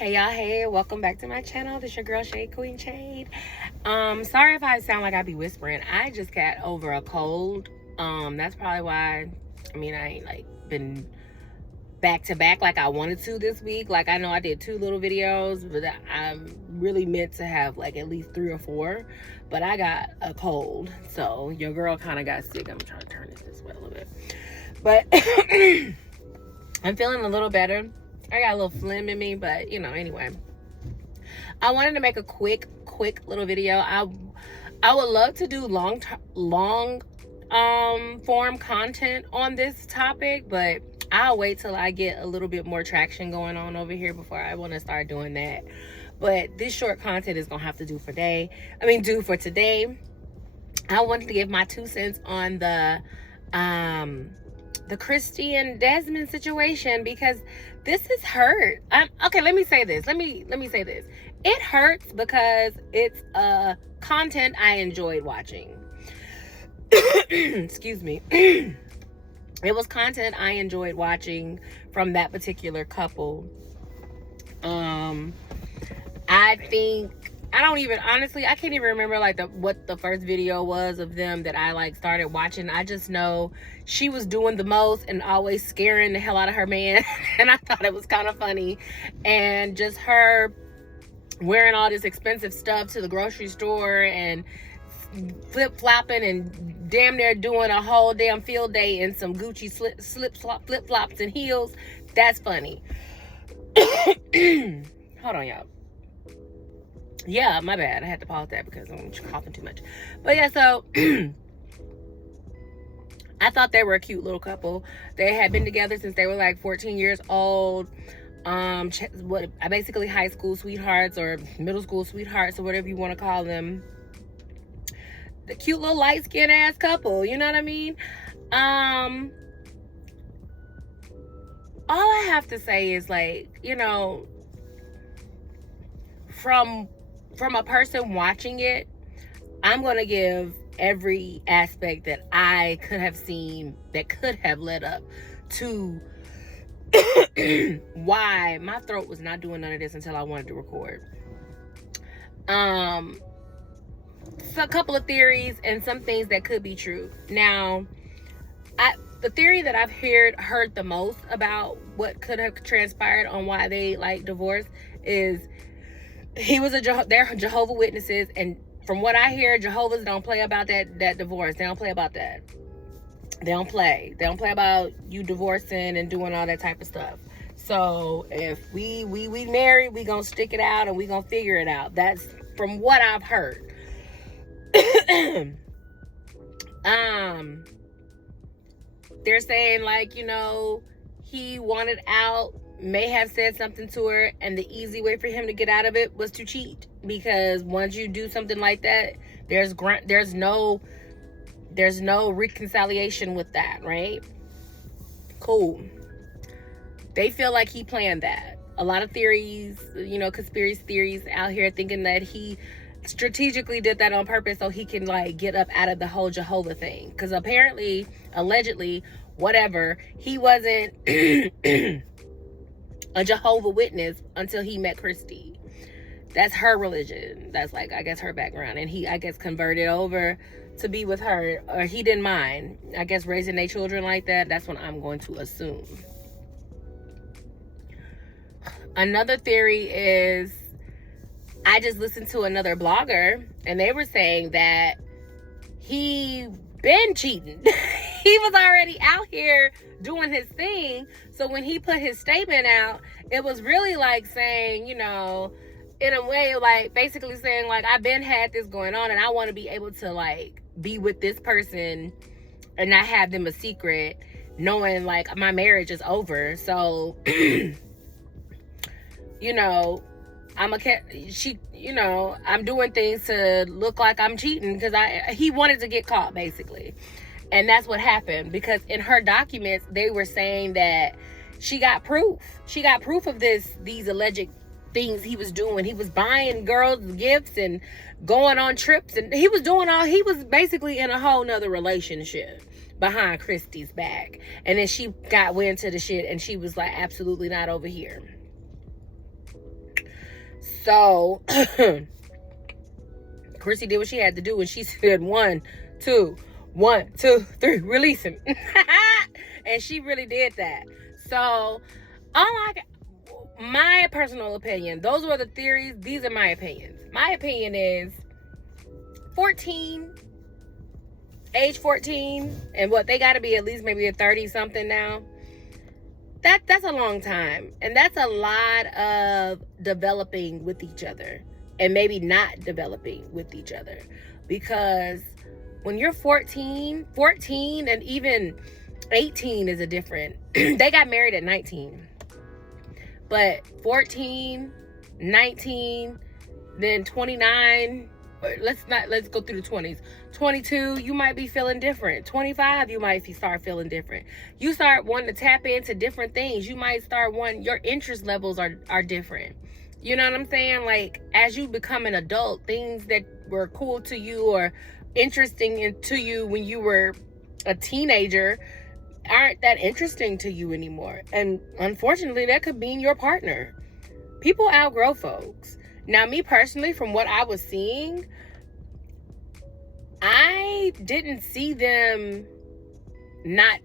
Hey y'all, hey, welcome back to my channel. This your girl Shade Queen Shade. Sorry if I sound like I be whispering. I just got over a cold. That's probably why. I ain't like been back to back like I wanted to this week. Like, I know I did 2 little videos, but I'm really meant to have like at least 3 or 4. But I got a cold, so your girl kind of got sick. I'm trying to turn this way a little bit, but I'm feeling a little better. I got a little phlegm in me, but anyway. I wanted to make a quick little video. I would love to do long form content on this topic, but I'll wait till I get a little bit more traction going on over here before I want to start doing that. But this short content is gonna have to do for today. I wanted to give my 2 cents on the Kristy and Desmon situation, because this is hurt. Okay, let me say this. Let me say this. It hurts because it's content I enjoyed watching. Excuse me. It was content I enjoyed watching from that particular couple. I can't even remember like what the first video was of them that I like started watching. I just know she was doing the most and always scaring the hell out of her man. And I thought it was kind of funny. And just her wearing all this expensive stuff to the grocery store and flip-flopping and damn near doing a whole damn field day in some Gucci flip-flops and heels. That's funny. Hold on, y'all. Yeah, my bad. I had to pause that because I'm coughing too much. But yeah, so I thought they were a cute little couple. They had been together since they were like 14 years old. Basically high school sweethearts or middle school sweethearts or whatever you want to call them. The cute little light-skinned ass couple, you know what I mean? All I have to say is, like, from a person watching it, I'm going to give every aspect that I could have seen that could have led up to why my throat was not doing none of this until I wanted to record. So a couple of theories and some things that could be true. Now, the theory that I've heard the most about what could have transpired on why they like divorced is they're Jehovah's Witnesses, and from what I hear, Jehovah's don't play about that divorce. They don't play about that. They don't play about you divorcing and doing all that type of stuff. So if we married, we gonna stick it out and we gonna figure it out. That's from what I've heard. They're saying, like, he wanted out, may have said something to her, and the easy way for him to get out of it was to cheat, because once you do something like that, there's no reconciliation with that, right? Cool. They feel like he planned that. A lot of theories, conspiracy theories out here thinking that he strategically did that on purpose so he can like get up out of the whole Jehovah thing, because apparently, allegedly, whatever, he wasn't a Jehovah Witness until he met Kristy. That's her religion. That's like, I guess, her background, and he, I guess, converted over to be with her, or he didn't mind, I guess, raising their children like that. That's what I'm going to assume. Another theory is, I just listened to another blogger, and they were saying that he been cheating. He was already out here doing his thing. So when he put his statement out, it was really like saying, in a way, like basically saying, like, I've been had this going on, and I want to be able to like be with this person and not have them a secret, knowing like my marriage is over. So I'm doing things to look like I'm cheating because he wanted to get caught, basically. And that's what happened, because in her documents, they were saying that she got proof. She got proof of these alleged things he was doing. He was buying girls gifts and going on trips, and he was basically in a whole nother relationship behind Kristy's back. And then she got wind to the shit, and she was like, absolutely not over here. So Kristy did what she had to do, and she said 1, 2, 1, 2, 3, release him. And she really did that. So my personal opinion, those were the theories. These are my opinions. My opinion is 14, age 14, and what, they got to be at least maybe a 30 something now. That's a long time, and that's a lot of developing with each other, and maybe not developing with each other, because when you're 14 and even 18 is a different. They got married at 19, but 14, 19, then 29. Let's go through the 20s. 22, you might be feeling different. 25, you might start feeling different. You start wanting to tap into different things. You might start wanting, your interest levels are different. You know what I'm saying? Like, as you become an adult, things that were cool to you or interesting to you when you were a teenager aren't that interesting to you anymore. And unfortunately, that could mean your partner. People outgrow folks. Now, me personally, from what I was seeing, I didn't see them not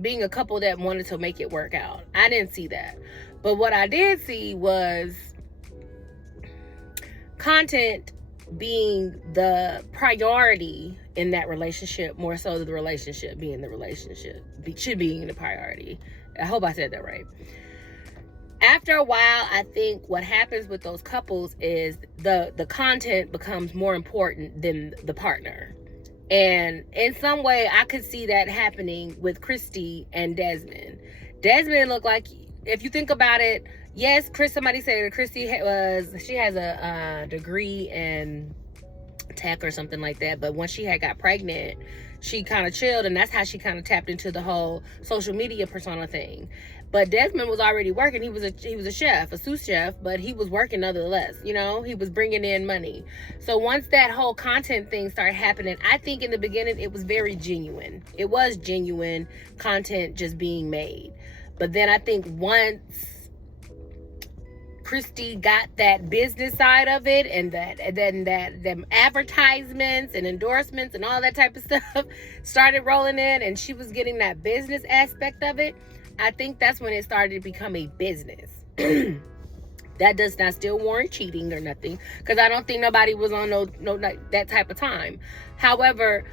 being a couple that wanted to make it work out. I didn't see that. But what I did see was content being the priority in that relationship, more so than the relationship being the relationship. Should be the priority. I hope I said that right. After a while, I think what happens with those couples is the content becomes more important than the partner. And in some way, I could see that happening with Kristy and Desmon. Desmon looked like, if you think about it, yes, somebody said that Kristy she has a degree in tech or something like that. But once she had got pregnant, she kind of chilled, and that's how she kind of tapped into the whole social media persona thing. But Desmon was already working. He was a chef, a sous chef, but he was working nonetheless. You know, he was bringing in money. So once that whole content thing started happening, I think in the beginning it was very genuine. It was genuine content just being made. But then I think once Kristy got that business side of it, and then them advertisements and endorsements and all that type of stuff started rolling in, and she was getting that business aspect of it, I think that's when it started to become a business. That does not still warrant cheating or nothing, because I don't think nobody was on no that type of time. However,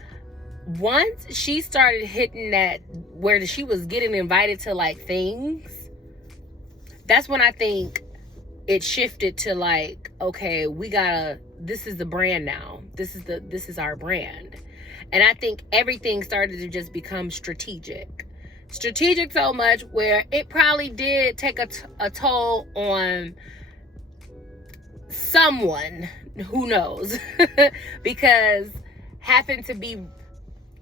once she started hitting that where she was getting invited to like things, that's when I think it shifted to like, okay, this is the brand now. This is our brand. And I think everything started to just become strategic so much where it probably did take a toll on someone, who knows, because having to be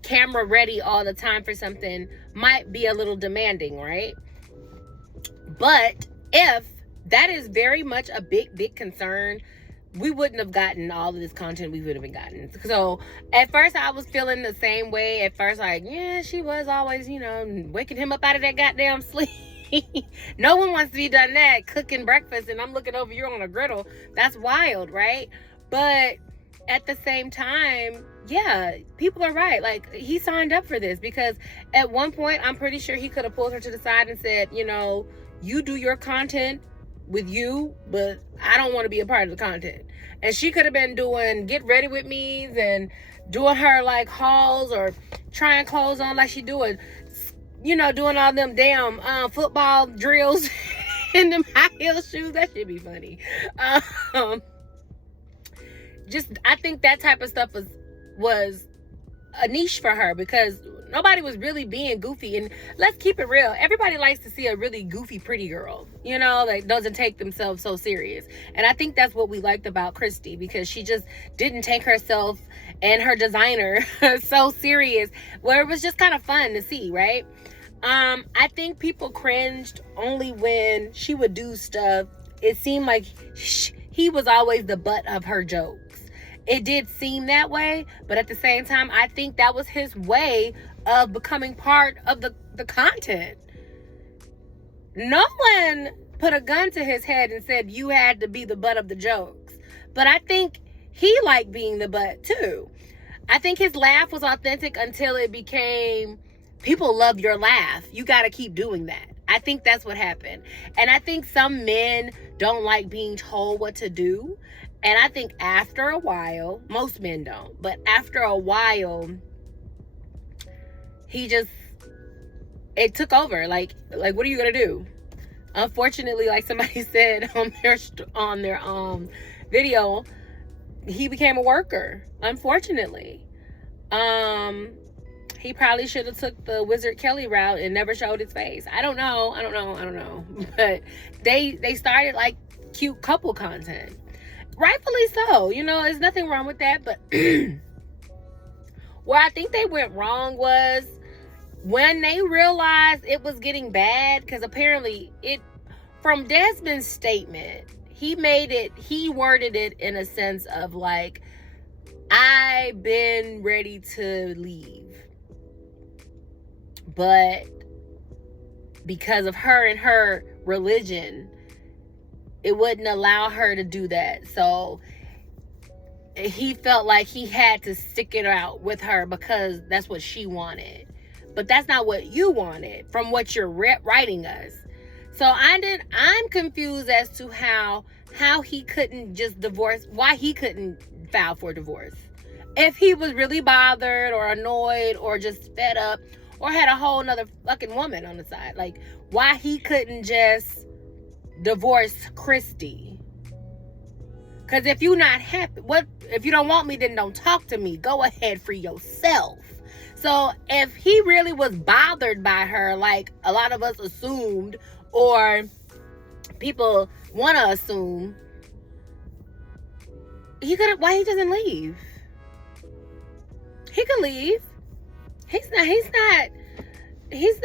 camera ready all the time for something might be a little demanding, right? But if that is very much a big concern, we wouldn't have gotten all of this content we would have been gotten. So at first I was feeling the same way. At first, like, yeah, she was always, waking him up out of that goddamn sleep. No one wants to be done that, cooking breakfast, and I'm looking over you on a griddle. That's wild, right? But at the same time, yeah, people are right. Like, he signed up for this, because at one point, I'm pretty sure he could have pulled her to the side and said, you do your content with you, but I don't want to be a part of the content. And she could have been doing get ready with me's and doing her like hauls or trying clothes on like she doing, doing all them damn football drills in them high heel shoes. That should be funny. I think that type of stuff was a niche for her, because nobody was really being goofy. And let's keep it real, everybody likes to see a really goofy pretty girl, that doesn't take themselves so serious. And I think that's what we liked about Kristy, because she just didn't take herself and her designer so serious, where it was just kind of fun to see, right? I think people cringed only when she would do stuff. It seemed like he was always the butt of her jokes. It did seem that way, but at the same time, I think that was his way of becoming part of the content. No one put a gun to his head and said you had to be the butt of the jokes. But I think he liked being the butt too. I think his laugh was authentic until it became, people love your laugh, you got to keep doing that. I think that's what happened. And I think some men don't like being told what to do. And I think after a while, most men don't, but after a while, it took over. Like what are you gonna do? Unfortunately, like somebody said on their video, he became a worker. Unfortunately, he probably should have took the Wizard Kelly route and never showed his face. I don't know. But they started like cute couple content, rightfully so. You know, there's nothing wrong with that. But where I think they went wrong was when they realized it was getting bad, because apparently from Desmond's statement, he worded it in a sense of like, I've been ready to leave, but because of her and her religion, it wouldn't allow her to do that. So he felt like he had to stick it out with her because that's what she wanted. But that's not what you wanted from what you're writing us. So I'm confused as to how he couldn't just divorce, why he couldn't file for divorce. If he was really bothered or annoyed or just fed up or had a whole nother fucking woman on the side. Like, why he couldn't just divorce Kristy. Because if you're not happy, if you don't want me, then don't talk to me. Go ahead, free yourself. So if he really was bothered by her, like a lot of us assumed, or people want to assume, why he doesn't leave? He could leave. He's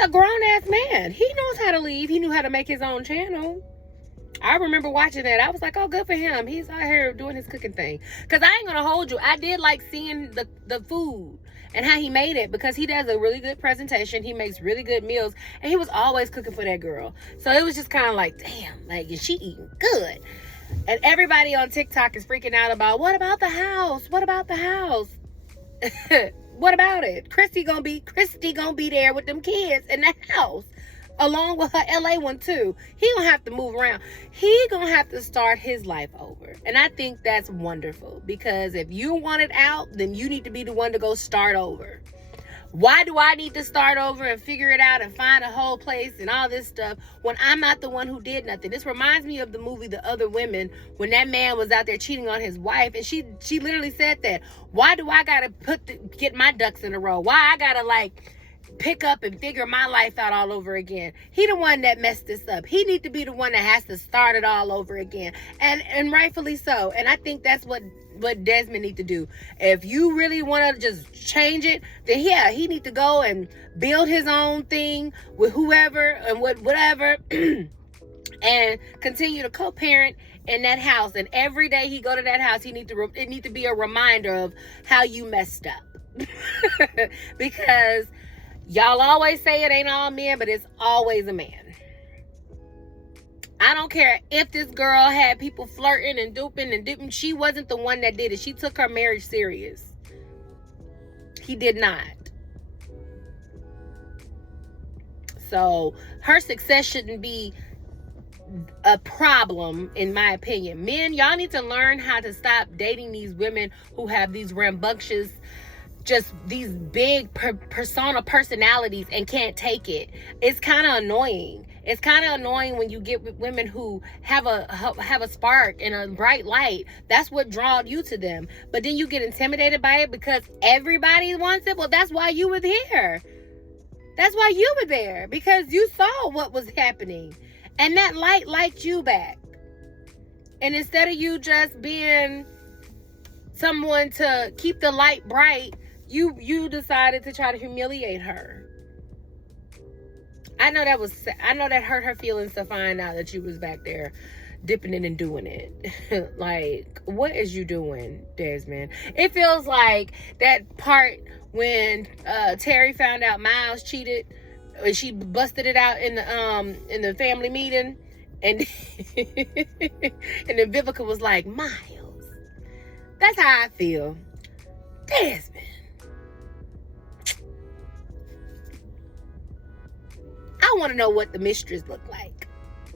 a grown-ass man. He knows how to leave. He knew how to make his own channel. I remember watching that. I was like, oh, good for him. He's out here doing his cooking thing. Because I ain't going to hold you. I did like seeing the food and how he made it, because he does a really good presentation. He makes really good meals. And he was always cooking for that girl. So it was just kind of like, damn, like, is she eating good? And everybody on TikTok is freaking out about, what about the house? What about the house? What about it? Kristy gonna be there with them kids in the house, along with her LA one too. He gonna have to move around. He gonna have to start his life over. And I think that's wonderful, because if you want it out, then you need to be the one to go start over. Why do I need to start over and figure it out and find a whole place and all this stuff when I'm not the one who did nothing? This reminds me of the movie The Other Women, when that man was out there cheating on his wife, and she literally said that. Why do I gotta get my ducks in a row? Why I gotta like pick up and figure my life out all over again? He the one that messed this up. He need to be the one that has to start it all over again, and rightfully so. And I think that's what Desmond need to do. If you really want to just change it, then yeah, he need to go and build his own thing with whoever and whatever and continue to co-parent in that house. And every day he go to that house, it need to be a reminder of how you messed up. Because y'all always say it ain't all men, but it's always a man. I don't care if this girl had people flirting and duping and dipping. She wasn't the one that did it. She took her marriage serious. He did not. So her success shouldn't be a problem, in my opinion. Men, y'all need to learn how to stop dating these women who have these rambunctious, just these big personalities and can't take it. It's kind of annoying. It's kind of annoying when you get with women who have a spark and a bright light. That's what draws you to them. But then you get intimidated by it because everybody wants it. Well, that's why you were there. That's why you were there, because you saw what was happening. And that light liked you back. And instead of you just being someone to keep the light bright, you decided to try to humiliate her. I know that hurt her feelings to find out that you was back there dipping in and doing it. Like, what is you doing, Desmond? It feels like that part when Terry found out Miles cheated, and she busted it out in the family meeting, And and then Vivica was like, Miles, that's how I feel. Desmon, I want to know what the mistress looked like.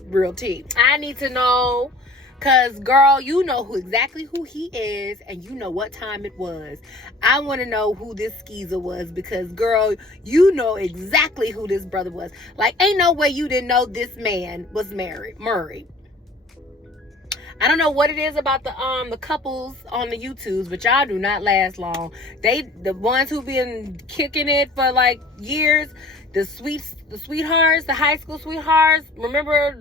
Real tea. I need to know, because, girl, you know exactly who he is, and you know what time it was. I want to know who this skeezer was, because, girl, you know exactly who this brother was. Like, ain't no way you didn't know this man was married. Murray. I don't know what it is about the couples on the YouTubes, but y'all do not last long. The ones who been kicking it for like years, the sweethearts, the high school sweethearts. Remember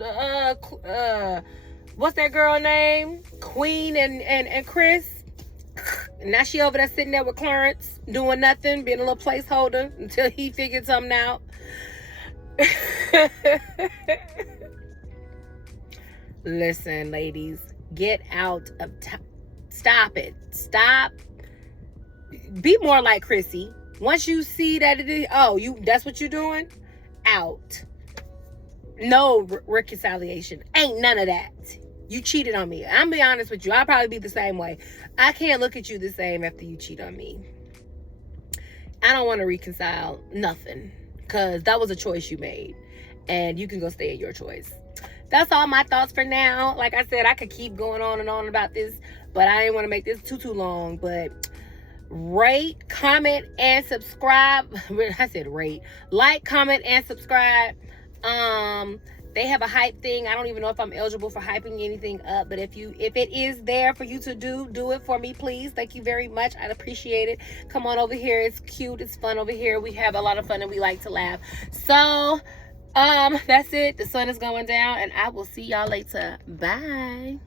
what's that girl name? Queen and Chris. Now she over there sitting there with Clarence, doing nothing, being a little placeholder until he figured something out. Listen, ladies, get out of stop it. Stop. Be more like Kristy. Once you see that it is, that's what you're doing, out. No reconciliation. Ain't none of that. You cheated on me. I'm be honest with you. I'll probably be the same way. I can't look at you the same after you cheat on me. I don't want to reconcile nothing, because that was a choice you made, and you can go stay at your choice. That's all my thoughts for now. Like I said, I could keep going on and on about this, but I didn't want to make this too long. But rate, comment, and subscribe. I said rate. Like, comment, and subscribe. They have a hype thing. I don't even know if I'm eligible for hyping anything up, but if it is there for you to do it for me, please. Thank you very much. I'd appreciate it. Come on over here. It's cute. It's fun over here. We have a lot of fun and we like to laugh. So that's it. The sun is going down, and I will see y'all later. Bye.